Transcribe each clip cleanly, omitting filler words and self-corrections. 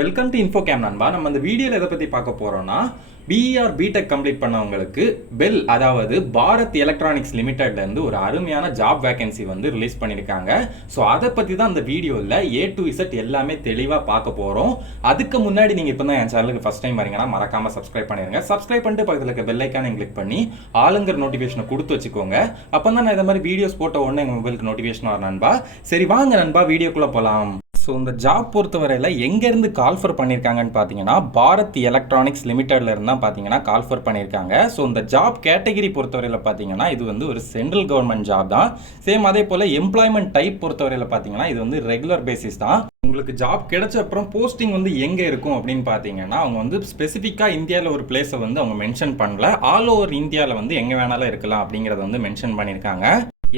Welcome to இன்ஃபோகேம் நண்பா. நம்ம இந்த வீடியோவில் எதை பற்றி பார்க்க போகிறோம்னா, பிஇஆர் பிடெக் கம்ப்ளீட் பண்ணவங்களுக்கு பெல் அதாவது பாரத் எலக்ட்ரானிக்ஸ் லிமிடெட்லேருந்து ஒரு அருமையான ஜாப் வேகன்சி வந்து ரிலீஸ் பண்ணியிருக்காங்க. ஸோ அதை பற்றி தான் இந்த வீடியோவில் A to Z எல்லாமே தெளிவாக பார்க்க போகிறோம். அதுக்கு முன்னாடி நீங்கள் இப்போ தான் என் சேனலுக்கு ஃபஸ்ட் டைம் வரீங்கன்னா மறக்காமல் சப்ஸ்கிரைப் பண்ணிடுங்க. சப்ஸ்கிரைப் பண்ணிட்டு பக்கத்தில் இருக்க பெல் ஐக்கானை கிளிக் பண்ணி ஆளுங்கிற நோட்டிஃபிகேஷனை கொடுத்து வச்சுக்கோங்க. அப்போ தான் நான் இந்த மாதிரி வீடியோஸ் போட்ட உடனே எங்கள் மொபைலுக்கு நோட்டிஃபிகேஷன் வரும் நண்பா. சரி வாங்க நண்பா வீடியோக்குள்ளே போகலாம். ஸோ இந்த ஜாப் பொறுத்தவரையில் எங்கேருந்து கால்ஃபர் பண்ணியிருக்காங்கன்னு பார்த்தீங்கன்னா, பாரத் எலக்ட்ரானிக்ஸ் லிமிடெட்ல இருந்து தான் பார்த்தீங்கன்னா கால்ஃபர் பண்ணியிருக்காங்க. ஸோ இந்த ஜாப் கேட்டகரி பொறுத்தவரையில் பார்த்தீங்கன்னா இது வந்து ஒரு சென்ட்ரல் கவர்மெண்ட் ஜாப் தான். சேம் அதே போல் எம்ப்ளாய்மெண்ட் டைப் பொறுத்தவரையில் பார்த்தீங்கன்னா இது வந்து ரெகுலர் பேசிஸ் தான். உங்களுக்கு ஜாப் கிடைச்ச அப்புறம் போஸ்டிங் வந்து எங்கே இருக்கும் அப்படின்னு பார்த்தீங்கன்னா, அவங்க வந்து ஸ்பெசிஃபிக்காக இந்தியாவில் ஒரு பிளேஸை வந்து அவங்க மென்ஷன் பண்ணல. ஆல் ஓவர் இந்தியாவில் வந்து எங்கே வேணாலும் இருக்கலாம் அப்படிங்கிறத வந்து மென்ஷன் பண்ணியிருக்காங்க.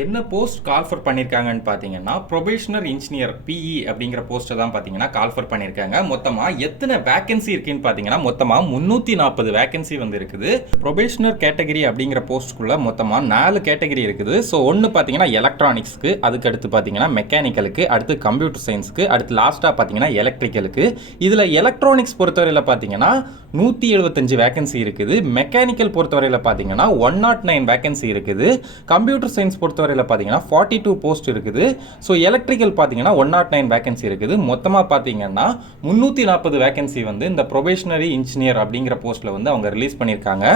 என்ன போஸ்ட் கால்ஃபர் பண்ணியிருக்காங்கன்னு பார்த்தீங்கன்னா, ப்ரொபேஷனர் இன்ஜினியர் பிஇ அப்படிங்கிற போஸ்ட்டை தான் பார்த்தீங்கன்னா கால்ஃபர் பண்ணியிருக்காங்க. மொத்தமாக எத்தனை வேகன்சி இருக்குன்னு பார்த்தீங்கன்னா, மொத்தமாக 340 வேகன்சி வந்து இருக்குது. ப்ரொபேஷனர் கேட்டகரி அப்படிங்கிற போஸ்ட்டுக்குள்ள மொத்தமாக 4 கேட்டகரி இருக்குது. ஸோ ஒன்று பார்த்தீங்கன்னா எலக்ட்ரானிக்ஸ்க்கு, அதுக்கு அடுத்து பார்த்தீங்கன்னா மெக்கானிக்கலுக்கு, அடுத்து கம்ப்யூட்டர் சயின்ஸுக்கு, அடுத்து லாஸ்ட்டாக பார்த்தீங்கன்னா எலக்ட்ரிக்கலுக்கு. இதில் எலக்ட்ரானிக்ஸ் பொறுத்தவரையில் பார்த்தீங்கன்னா 175 வேகன்சி இருக்குது. மெக்கானிக்கல் பொறுத்தவரையில் பார்த்தீங்கன்னா 109 வேகன்சி இருக்குது. கம்ப்யூட்டர் சயின்ஸ் பொறுத்தவரையில் பார்த்தீங்கன்னா 42 போஸ்ட் இருக்குது. ஸோ எலக்ட்ரிக்கல் பார்த்தீங்கன்னா 109 வேகன்சி இருக்குது. மொத்தமாக பார்த்தீங்கன்னா 340 வேகன்சி வந்து இந்த ப்ரொபேஷனரி இன்ஜினியர் அப்படிங்கிற போஸ்ட்டில் வந்து அவங்க ரிலீஸ் பண்ணியிருக்காங்க.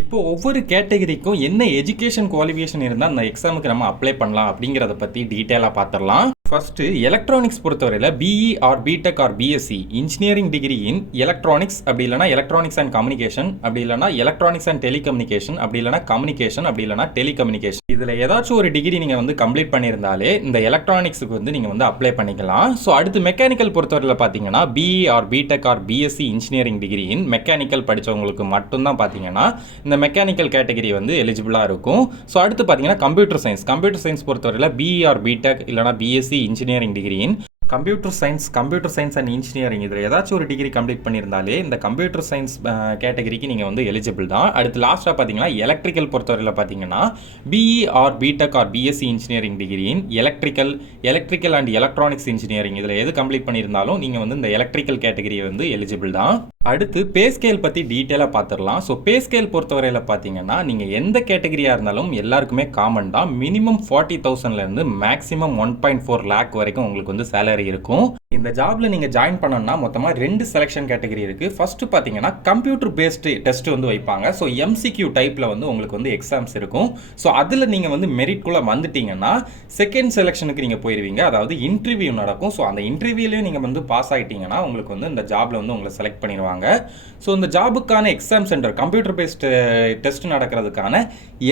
இப்போ ஒவ்வொரு கேட்டகரிக்கும் என்ன எஜுகேஷன் குவாலிஃபிகேஷன் இருந்தால் அந்த எக்ஸாமுக்கு நம்ம அப்ளை பண்ணலாம் அப்படிங்கிறத பற்றி டீட்டெயிலாக பார்த்துடலாம். ஃபர்ஸ்ட் எலக்ட்ரானிக்ஸ் பொறுத்தவரையில் BE or BTech or BSc engineering degree in electronics, அப்படி இல்லைனா எலக்ட்ரானிக்ஸ் அண்ட் கம்யூனிகேஷன், அப்படி இல்லைனா எலக்ட்ரானிக்ஸ் அண்ட் டெலிகம்யூனிகேஷன், அப்படி இல்லைனா கம்யூனிகேஷன், அப்படி இல்லைனா டெலிகம்யூனிகேஷன். இதில் ஏதாச்சும் ஒரு டிகிரி நீங்கள் வந்து கம்ப்ளீட் பண்ணியிருந்தாலே இந்த எலக்ட்ரானிக்ஸுக்கு வந்து நீங்கள் வந்து அப்ளை பண்ணிக்கலாம். ஸோ அடுத்து மெக்கானிக்கல் பொறுத்தவரையில் பார்த்தீங்கன்னா BE or BTech or BSc engineering degree in mechanical படித்தவங்களுக்கு மட்டும்தான் பார்த்தீங்கன்னா இந்த மெக்கானிக்கல் கேட்டகரி வந்து எலிஜிபிளாக இருக்கும். ஸோ அடுத்து பார்த்தீங்கன்னா கம்ப்யூட்டர் சயின்ஸ் பொறுத்தவரையில் பிஇ ஆர் பிடெக் இல்லைனா BSc engineering degree in computer science and engineering இதில் ஏதாச்சும் ஒரு டிகிரி கம்ப்ளீட் பண்ணியிருந்தாலே இந்த கம்ப்யூட்டர் சயின்ஸ் கேட்டகரிக்கு நீங்கள் வந்து எலிஜிபிள் தான். அடுத்து லாஸ்ட்டாக பார்த்தீங்கன்னா எலக்ட்ரிக்கல் பொறுத்தவரையில் பார்த்தீங்கன்னா BE or BTech or BSc engineering degree in electrical and electronics engineering இதில் எது கம்ப்ளீட் பண்ணியிருந்தாலும் நீங்கள் வந்து இந்த எலக்ட்ரிக்கல் கேட்டகரியை வந்து எலிஜிபிள் தான். அடுத்து பே ஸ்கேல் பற்றி டீட்டெயிலாக பார்த்துடலாம். ஸோ பே ஸ்கேல் பொறுத்தவரையில் பார்த்தீங்கன்னா நீங்கள் எந்த கேட்டகரியாக இருந்தாலும் எல்லாருக்குமே காமன் தான். மினிமம் 40,000லேருந்து மேக்ஸிமம் 1.4 lakh வரைக்கும் உங்களுக்கு வந்து சேலரி இருக்கும். இந்த ஜாப்ல நீங்க ஜாயின் பண்ணணும்னா மொத்தமாக 2 செலெக்ஷன் கேட்டகரி இருக்கு. ஃபர்ஸ்ட் பார்த்தீங்கன்னா கம்ப்யூட்டர் பேஸ்டு டெஸ்ட் வந்து வைப்பாங்க. ஸோ எம்சிக்யூ டைப்ல வந்து உங்களுக்கு வந்து எக்ஸாம்ஸ் இருக்கும். ஸோ அதில் நீங்கள் வந்து மெரிட்குள்ளே வந்துட்டீங்கன்னா செகண்ட் செலெக்ஷனுக்கு நீங்கள் போயிடுவீங்க. அதாவது இன்டர்வியூ நடக்கும். ஸோ அந்த இன்டர்வியூலேயும் நீங்கள் வந்து பாஸ் ஆகிட்டீங்கன்னா உங்களுக்கு வந்து இந்த ஜாப்ல வந்து உங்களை செலக்ட் பண்ணிடுவாங்க. ஸோ இந்த ஜாபுக்கான exam centre computer based test நடக்கிறதுக்கான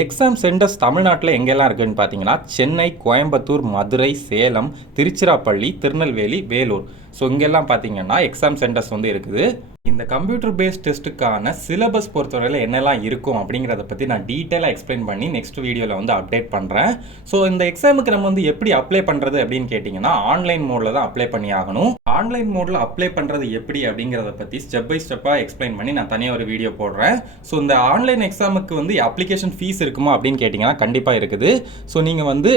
எக்ஸாம் சென்டர்ஸ் தமிழ்நாட்டில் எங்கெல்லாம் இருக்குன்னு பார்த்தீங்கன்னா சென்னை, கோயம்புத்தூர், மதுரை, சேலம், திருச்சிராப்பள்ளி, திருநெல்வேலி, வேலூர். ஸோ இங்கெல்லாம் பார்த்தீங்கன்னா எக்ஸாம் சென்டர்ஸ் வந்து இருக்குது. இந்த கம்ப்யூட்டர் பேஸ்ட் டெஸ்ட்டுக்கான சிலபஸ் பொறுத்தவரையில் என்னெல்லாம் இருக்கும் அப்படிங்கிறத பற்றி நான் டீட்டெயிலாக எக்ஸ்பிளைன் பண்ணி நெக்ஸ்ட் வீடியோவில் வந்து அப்டேட் பண்ணுறேன். ஸோ இந்த எக்ஸாமுக்கு நம்ம வந்து எப்படி அப்ளை பண்ணுறது அப்படின்னு கேட்டிங்கன்னா ஆன்லைன் மோடில் தான் அப்ளை பண்ணி ஆகணும். ஆன்லைன் மோடில் அப்ளை பண்ணுறது எப்படி அப்படிங்கிறத பற்றி ஸ்டெப் பை ஸ்டெப்பாக எக்ஸ்பிளைன் பண்ணி நான் தனியாக ஒரு வீடியோ போடுறேன். ஸோ இந்த ஆன்லைன் எக்ஸாமுக்கு வந்து அப்ளிகேஷன் ஃபீஸ் இருக்குமா அப்படின்னு கேட்டிங்கன்னா கண்டிப்பாக இருக்குது. ஸோ நீங்கள் வந்து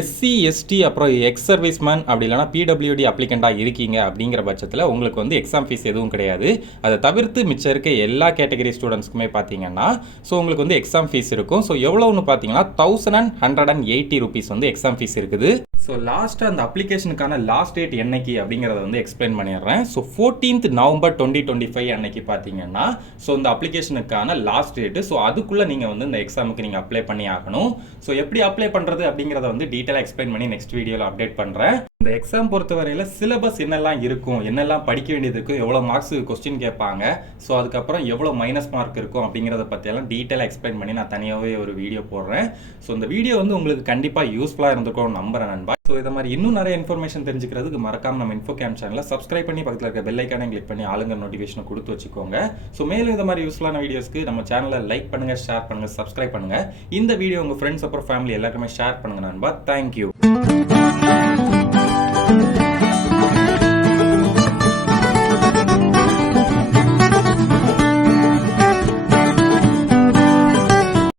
எஸ்சி, எஸ்டி, அப்புறம் எக்ஸ் சர்வீஸ்மேன், அப்படி இல்லைனா பிடபிள்யூடி அப்ளிகண்ட்டாக இருக்கீங்க அப்படிங்கிற பட்சத்தில் உங்களுக்கு வந்து எக்ஸாம் ஃபீஸ் எதுவும் கிடையாது. அதை தவிர்த்து மிச்சம் இருக்க எல்லா கேட்டகரி ஸ்டூடெண்ட்ஸ்க்குமே பார்த்தீங்கன்னா ஸோ உங்களுக்கு வந்து எக்ஸாம் ஃபீஸ் இருக்கும். ஸோ எவ்வளோன்னு பார்த்தீங்கன்னா 1180 rupees வந்து எக்ஸாம் ஃபீஸ் இருக்குது. ஸோ லாஸ்ட்டாக அந்த அப்ளிகேஷனுக்கான லாஸ்ட் டேட் என்னைக்கு அப்படிங்கிறத வந்து எக்ஸ்பிளைன் பண்ணிடுறேன். ஸோ 14th November 2025 அன்னைக்கு பார்த்தீங்கன்னா ஸோ இந்த அப்ளிகேஷனுக்கான லாஸ்ட் டேட்டு. ஸோ அதுக்குள்ளே நீங்கள் வந்து இந்த எக்ஸாமுக்கு நீங்கள் அப்ளை பண்ணி ஆகணும். ஸோ எப்படி அப்ளை பண்ணுறது அப்படிங்கிறத வந்து டீட்டெயிலாக எக்ஸ்பிளைன் பண்ணி நெக்ஸ்ட் வீடியோவில் அப்டேட் பண்ணுறேன். இந்த எக்ஸாம் பொறுத்தவரையில் சிலபஸ் என்னெல்லாம் இருக்கும், என்னெல்லாம் படிக்க வேண்டியது இருக்கும், எவ்வளோ மார்க்ஸ் கொஸ்டின் கேட்பாங்க, ஸோ அதுக்கப்புறம் எவ்வளோ மைனஸ் மார்க் இருக்கும் அப்படிங்கிறத பற்றியெல்லாம் டீட்டெயிலாக எக்ஸ்பிளைன் பண்ணி நான் தனியாகவே ஒரு வீடியோ போடுறேன். ஸோ இந்த வீடியோ வந்து உங்களுக்கு கண்டிப்பாக யூஸ்ஃபுல்லாக இருந்திருக்கும் நம்புறேன் நண்பா. ஸோ இதை மாதிரி இன்னும் நிறைய இன்ஃபர்மேஷன் தெரிஞ்சுக்கிறதுக்கு மறக்காம நம்ம இன்ஃபோகேம் சேனலை சப்ஸ்கிரைப் பண்ணி பக்கத்தில் இருக்க பெல் ஐக்கானை கிளிக் பண்ணி ஆளுங்க நோட்டிஃபிகேஷனை கொடுத்து வச்சுக்கோங்க. ஸோ மேலும் இந்த மாதிரி யூஸ்ஃபுல்லான வீடியோஸ்க்கு நம்ம சேனலை லைக் பண்ணுங்கள், ஷேர் பண்ணுங்கள், சப்ஸ்கிரைப் பண்ணுங்கள். இந்த வீடியோ உங்கள் ஃப்ரெண்ட்ஸ் அப்புறம் ஃபேமிலி எல்லாருக்குமே ஷேர் பண்ணுங்கள் நண்பா. தேங்க்யூ.